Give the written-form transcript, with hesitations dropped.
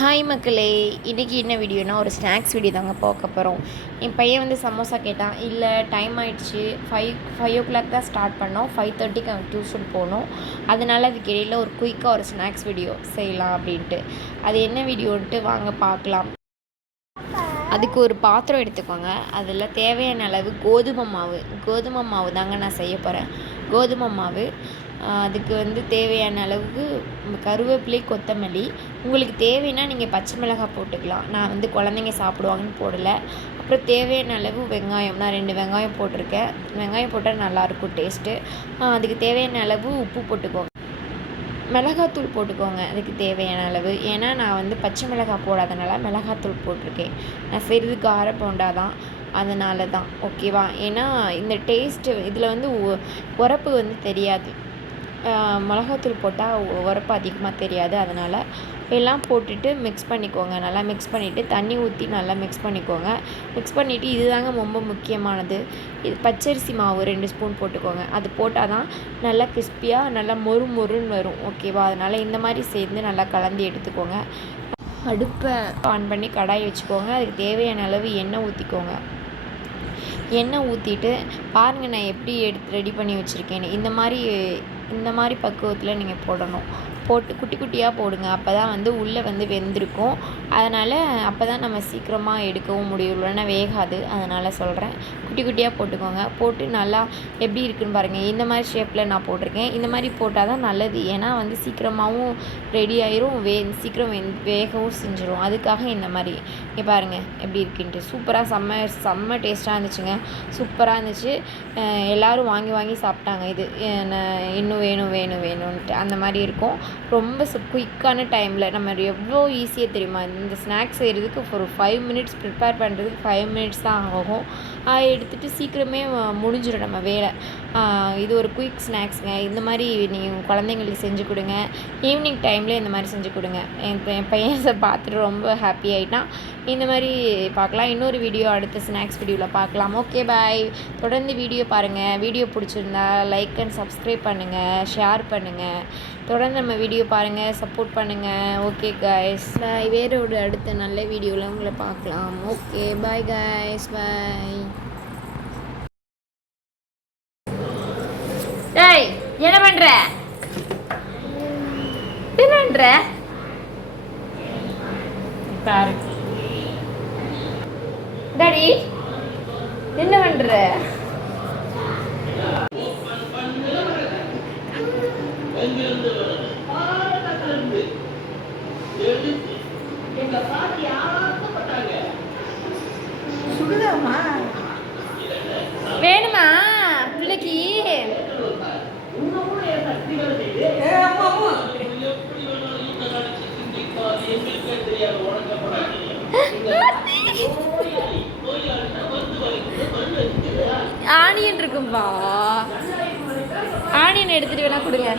Hi மக்களே, இன்றைக்கி என்ன வீடியோனா ஒரு ஸ்நாக்ஸ் வீடியோ தாங்க பார்க்க போகிறோம். என் பையன் வந்து சமோசா கேட்டான். இல்லை டைம் ஆகிடுச்சு, ஃபைவ் ஓ கிளாக் தான் ஸ்டார்ட் பண்ணோம். 5:30க்கு அவன் டியூஷன் போகணும். அதனால் அதுக்கு இடையில் ஒரு குயிக்காக ஒரு ஸ்நாக்ஸ் வீடியோ செய்யலாம் அப்படின்ட்டு. அது என்ன வீடியோன்ட்டு வாங்க பார்க்கலாம். அதுக்கு ஒரு பாத்திரம் எடுத்துக்கோங்க. அதில் தேவையான அளவு கோதுமை மாவு தாங்க நான் செய்ய போகிறேன். கோதுமை மாவு, அதுக்கு வந்து தேவையான அளவுக்கு கருவேப்பிலை, கொத்தமல்லி, உங்களுக்கு தேவைன்னா நீங்கள் பச்சை மிளகாய் போட்டுக்கலாம். நான் வந்து குழந்தைங்க சாப்பிடுவாங்கன்னு போடலை. அப்புறம் தேவையான அளவு வெங்காயம், நான் 2 வெங்காயம் போட்டிருக்கேன். வெங்காயம் போட்டால் நல்லாயிருக்கும் டேஸ்ட்டு. அதுக்கு தேவையான அளவு உப்பு போட்டுக்கோங்க. மிளகாத்தூள் போட்டுக்கோங்க அதுக்கு தேவையான அளவு. ஏன்னா நான் வந்து பச்சை மிளகாய் போடாதனால மிளகாத்தூள் போட்டிருக்கேன். நான் செய்கிறது கார போண்டா தான், அதனால தான். ஓகேவா? ஏன்னா இந்த டேஸ்ட்டு இதில் வந்து உரப்பு வந்து தெரியாது. மிளகாத்தூள் போட்டால் உரப்பு அதிகமாக தெரியாது. அதனால் எல்லாம் போட்டுட்டு மிக்ஸ் பண்ணிக்கோங்க. நல்லா மிக்ஸ் பண்ணிவிட்டு தண்ணி ஊற்றி நல்லா மிக்ஸ் பண்ணிக்கோங்க. மிக்ஸ் பண்ணிவிட்டு இதுதாங்க ரொம்ப முக்கியமானது. இது பச்சரிசி மாவு 2 ஸ்பூன் போட்டுக்கோங்க. அது போட்டால் தான் நல்லா கிறிஸ்பியாக நல்லா மொறுன்னு வரும். ஓகேவா? அதனால் இந்த மாதிரி சேர்ந்து நல்லா கலந்து எடுத்துக்கோங்க. அடுப்பை ஆன் பண்ணி கடாய் வச்சுக்கோங்க. அதுக்கு தேவையான அளவு எண்ணெய் ஊற்றிக்கோங்க. எண்ணெய் ஊற்றிட்டு பாருங்கள் நான் எப்படி ரெடி பண்ணி வச்சுருக்கேன்னு. இந்த மாதிரி பக்குவத்தில் நீங்கள் போடணும். போட்டு குட்டி குட்டியாக போடுங்க. அப்போ தான் வந்து உள்ளே வந்து வெந்திருக்கும். அதனால் அப்போ தான் நம்ம சீக்கிரமாக எடுக்கவும் முடியும், இல்லைன்னா வேகாது. அதனால் சொல்கிறேன், குட்டி குட்டியாக போட்டுக்கோங்க. போட்டு நல்லா எப்படி இருக்குன்னு பாருங்கள். இந்த மாதிரி ஷேப்பில் நான் போட்டிருக்கேன். இந்த மாதிரி போட்டால் தான் நல்லது. ஏன்னா வந்து சீக்கிரமாகவும் ரெடி ஆயிரும், சீக்கிரம் வேகவும் செஞ்சிடும். அதுக்காக இந்த மாதிரி இங்கே பாருங்கள் எப்படி இருக்குன்ட்டு. சூப்பராக செம்ம டேஸ்ட்டாக இருந்துச்சுங்க. சூப்பராக இருந்துச்சு. எல்லோரும் வாங்கி சாப்பிட்டாங்க. இது இன்னும் வேணும்ன்ட்டு அந்த மாதிரி இருக்கும். ரொம்ப குயிக்கான டைமில் நம்ம எவ்வளோ ஈஸியாக தெரியுமா. இந்த ஸ்நாக்ஸ் செய்கிறதுக்கு ஒரு 5 மினிட்ஸ் ப்ரிப்பேர் பண்ணுறதுக்கு 5 மினிட்ஸ் தான் ஆகும். எடுத்துகிட்டு சீக்கிரமே முடிஞ்சிடும் நம்ம வேலை. இது ஒரு குயிக் ஸ்நாக்ஸுங்க. இந்த மாதிரி நீங்கள் குழந்தைங்களுக்கு செஞ்சு கொடுங்க. ஈவினிங் டைமில் இந்த மாதிரி செஞ்சு கொடுங்க. என் பையன் பார்த்துட்டு ரொம்ப ஹாப்பி ஆகிட்டான். இந்த மாதிரி பார்க்கலாம். இன்னொரு வீடியோ அடுத்த ஸ்நாக்ஸ் வீடியோவில் பார்க்கலாம். Okay bye. தொடர்ந்து வீடியோ பாருங்கள். வீடியோ பிடிச்சிருந்தா லைக் அண்ட் சப்ஸ்கிரைப் பண்ணுங்கள், ஷேர் பண்ணுங்கள். தொடர்ந்து நம்ம வீடியோ பாருங்கள், சப்போர்ட் பண்ணுங்கள். ஓகே காய்ஸ், பாய். வேறு ஒரு அடுத்த நல்ல வீடியோவில் உங்களை பார்க்கலாம். ஓகே பாய் காய்ஸ், பாய். டேய், என்ன பண்ற? பாரு டாடி, என்ன பண்ற? வேணுமா பிள்ளைக்கு? ஆனியன் இருக்கும்பா, ஆனியன் எடுத்துட்டு வேணா கொடுங்க.